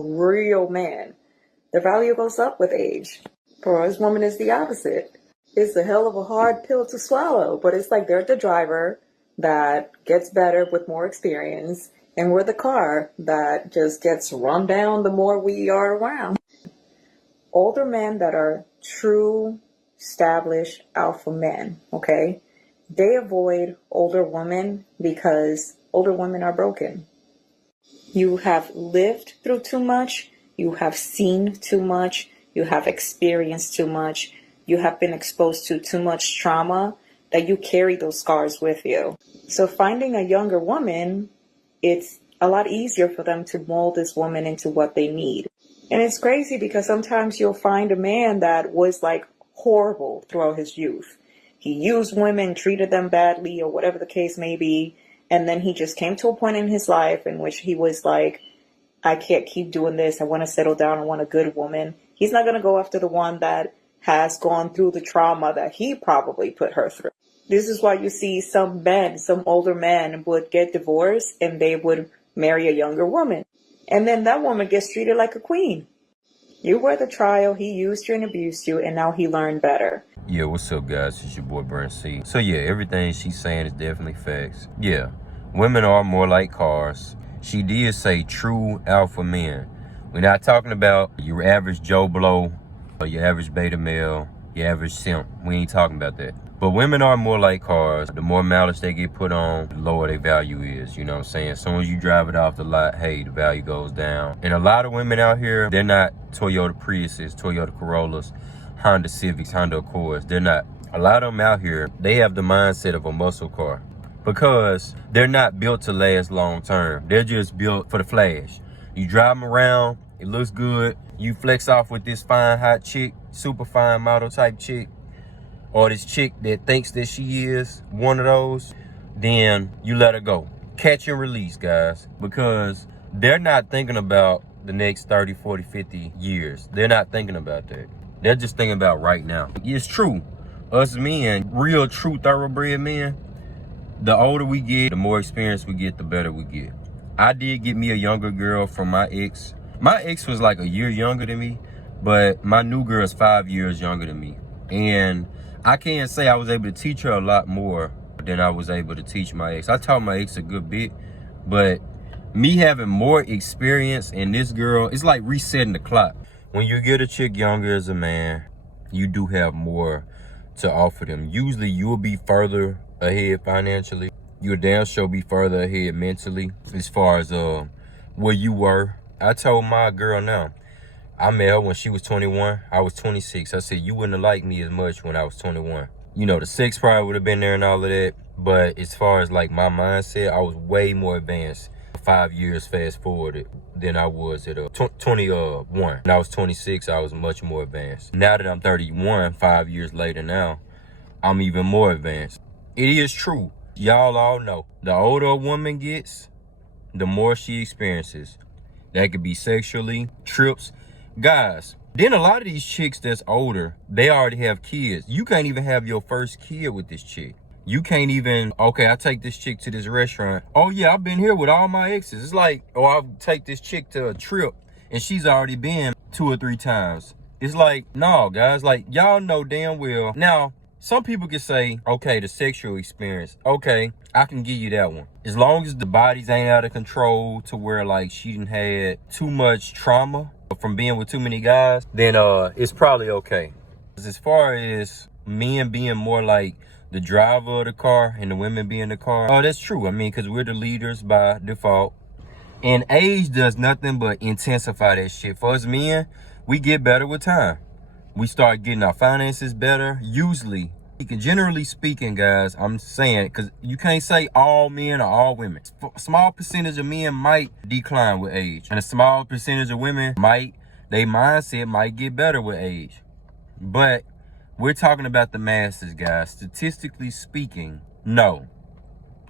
real man, the value goes up with age. For us women, it's the opposite. It's a hell of a hard pill to swallow, but it's like they're the driver that gets better with more experience, and we're the car that just gets run down the more we are around. Older men that are true, established alpha men, okay, they avoid older women because older women are broken. You have lived through too much, you have seen too much, you have experienced too much, you have been exposed to too much trauma that you carry those scars with you. So finding a younger woman, it's a lot easier for them to mold this woman into what they need. And it's crazy because sometimes you'll find a man that was like horrible throughout his youth. He used women, treated them badly, or whatever the case may be. And then he just came to a point in his life in which he was like, I can't keep doing this. I want to settle down. I want a good woman. He's not going to go after the one that has gone through the trauma that he probably put her through. This is why you see some men, some older men would get divorced and they would marry a younger woman. And then that woman gets treated like a queen. You were the trial, he used you and abused you, and now he learned better. Yeah, what's up, guys? It's your boy, Brent C. So yeah, everything she's saying is definitely facts. Yeah, women are more like cars. She did say true alpha men. We're not talking about your average Joe Blow, or your average beta male, your average simp. We ain't talking about that. But women are more like cars. The more mileage they get put on, the lower their value is. You know what I'm saying? As soon as you drive it off the lot, hey, the value goes down. And a lot of women out here, they're not Toyota Priuses, Toyota Corollas, Honda Civics, Honda Accords. They're not. A lot of them out here, they have the mindset of a muscle car because they're not built to last long term. They're just built for the flash. You drive them around, it looks good. You flex off with this fine, hot chick, super fine model type chick, or this chick that thinks that she is one of those, then you let her go. Catch and release, guys, because they're not thinking about the next 30, 40, 50 years. They're not thinking about that. They're just thinking about right now. It's true. Us men, real true thoroughbred men, the older we get, the more experience we get, the better we get. I did get me a younger girl from my ex. My ex was like a year younger than me, but my new girl is 5 years younger than me. And I can't say I was able to teach her a lot more than I was able to teach my ex. I taught my ex a good bit, but me having more experience in this girl, it's like resetting the clock. When you get a chick younger as a man, you do have more to offer them. Usually you'll be further ahead financially. You'll damn sure be further ahead mentally as far as where you were. I told my girl now, I met her when she was 21. I was 26. I said, you wouldn't have liked me as much when I was 21. You know, the sex probably would have been there and all of that. But as far as like my mindset, I was way more advanced 5 years fast forwarded than I was at 21. When I was 26, I was much more advanced. Now that I'm 31, 5 years later now, I'm even more advanced. It is true. Y'all all know, the older a woman gets, the more she experiences. That could be sexually, trips. Guys, then a lot of these chicks that's older, they already have kids. You can't even have your first kid with this chick. You can't even, okay, I take this chick to this restaurant. Oh yeah, I've been here with all my exes. It's like, oh, I'll take this chick to a trip and she's already been 2 or 3 times. It's like, no, guys, like y'all know damn well. Now, some people can say, okay, the sexual experience. Okay, I can give you that one. As long as the bodies ain't out of control to where like she done had too much trauma from being with too many guys, then it's probably okay. As far as men being more like the driver of the car and the women being the car, oh, that's true. I mean, because we're the leaders by default. And age does nothing but intensify that shit. For us men, we get better with time. We start getting our finances better. Usually, generally speaking, guys, I'm saying, because you can't say all men or all women. A small percentage of men might decline with age. And a small percentage of women their mindset might get better with age. But we're talking about the masses, guys. Statistically speaking, no.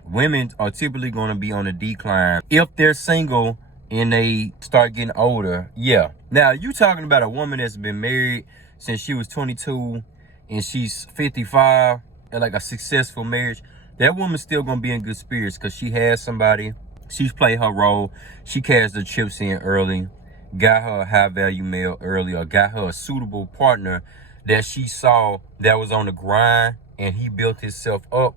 Women are typically going to be on a decline if they're single and they start getting older. Yeah. Now, you talking about a woman that's been married since she was 22 and she's 55 and like a successful marriage. That woman's still going to be in good spirits because she has somebody. She's played her role. She cashed the chips in early. got her a high value male early, or got her a suitable partner that she saw that was on the grind, and he built himself up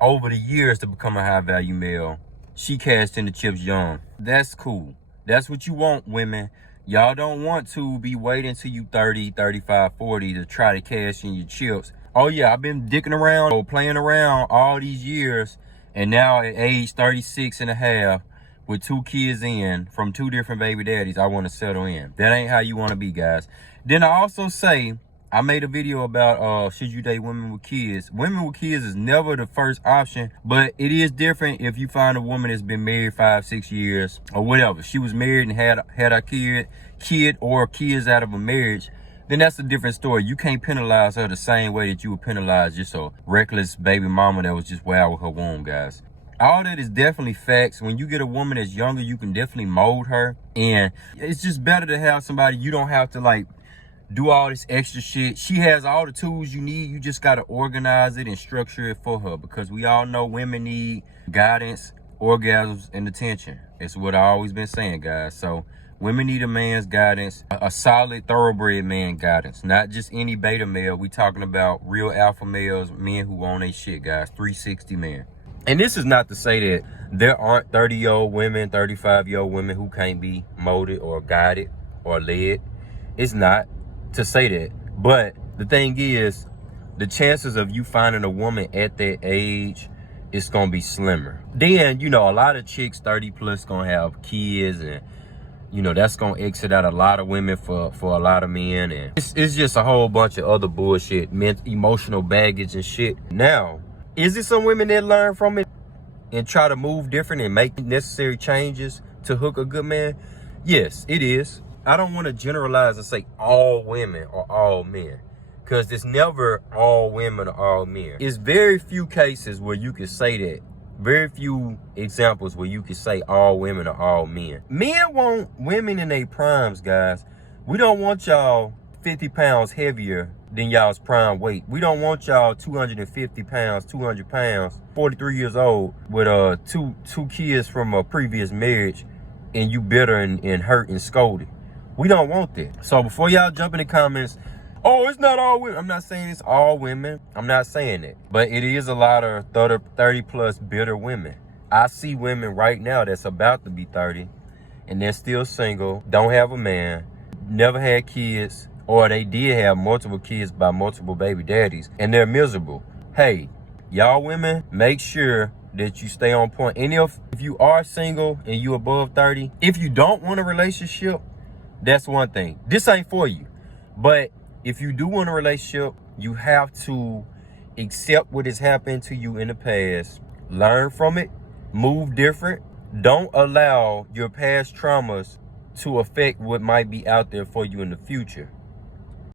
over the years to become a high value male. She cashed in the chips young. That's cool. That's what you want, women. Y'all don't want to be waiting till you 30, 35, 40 to try to cash in your chips. Oh yeah, I've been dicking around or playing around all these years, and now at age 36 and a half, with 2 kids in from 2 different baby daddies, I want to settle in. That ain't how you want to be, guys. Then I also say, I made a video about should you date women with kids. Women with kids is never the first option, but it is different if you find a woman that's been married 5-6 years or whatever. She was married and had a kid or kids out of a marriage. Then that's a different story. You can't penalize her the same way that you would penalize just a reckless baby mama that was just wild with her womb, guys. All that is definitely facts. When you get a woman that's younger, you can definitely mold her. And it's just better to have somebody you don't have to like do all this extra shit. She has all the tools you need. You just got to organize it and structure it for her, because we all know women need guidance, orgasms, and attention. It's what I've always been saying, guys. So women need a man's guidance, a solid thoroughbred man guidance, not just any beta male. We talking about real alpha males, men who own their shit, guys. 360 men. And this is not to say that there aren't 30-year-old women, 35-year-old women who can't be molded or guided or led. It's not to say that. But the thing is, the chances of you finding a woman at that age is going to be slimmer. Then, you know, a lot of chicks 30 plus going to have kids, and you know, that's going to exit out a lot of women for a lot of men. And it's just a whole bunch of other bullshit, emotional baggage and shit. Now, is it some women that learn from it and try to move different and make necessary changes to hook a good man? Yes, it is. I don't want to generalize and say all women or all men, because it's never all women or all men. It's very few cases where you can say that. Very few examples where you can say all women or all men. Men want women in their primes, guys. We don't want y'all 50 pounds heavier than y'all's prime weight. We don't want y'all 250 pounds, 200 pounds, 43 years old with two kids from a previous marriage, and you bitter and hurt and scolded. We don't want that. So before y'all jump in the comments, oh, it's not all women. I'm not saying it's all women. I'm not saying that. But it is a lot of 30 plus bitter women. I see women right now that's about to be 30 and they're still single, don't have a man, never had kids, or they did have multiple kids by multiple baby daddies, and they're miserable. Hey, y'all women, make sure that you stay on point. And if you are single and you above 30, if you don't want a relationship, that's one thing. This ain't for you. But if you do want a relationship, you have to accept what has happened to you in the past, learn from it, move different. Don't allow your past traumas to affect what might be out there for you in the future.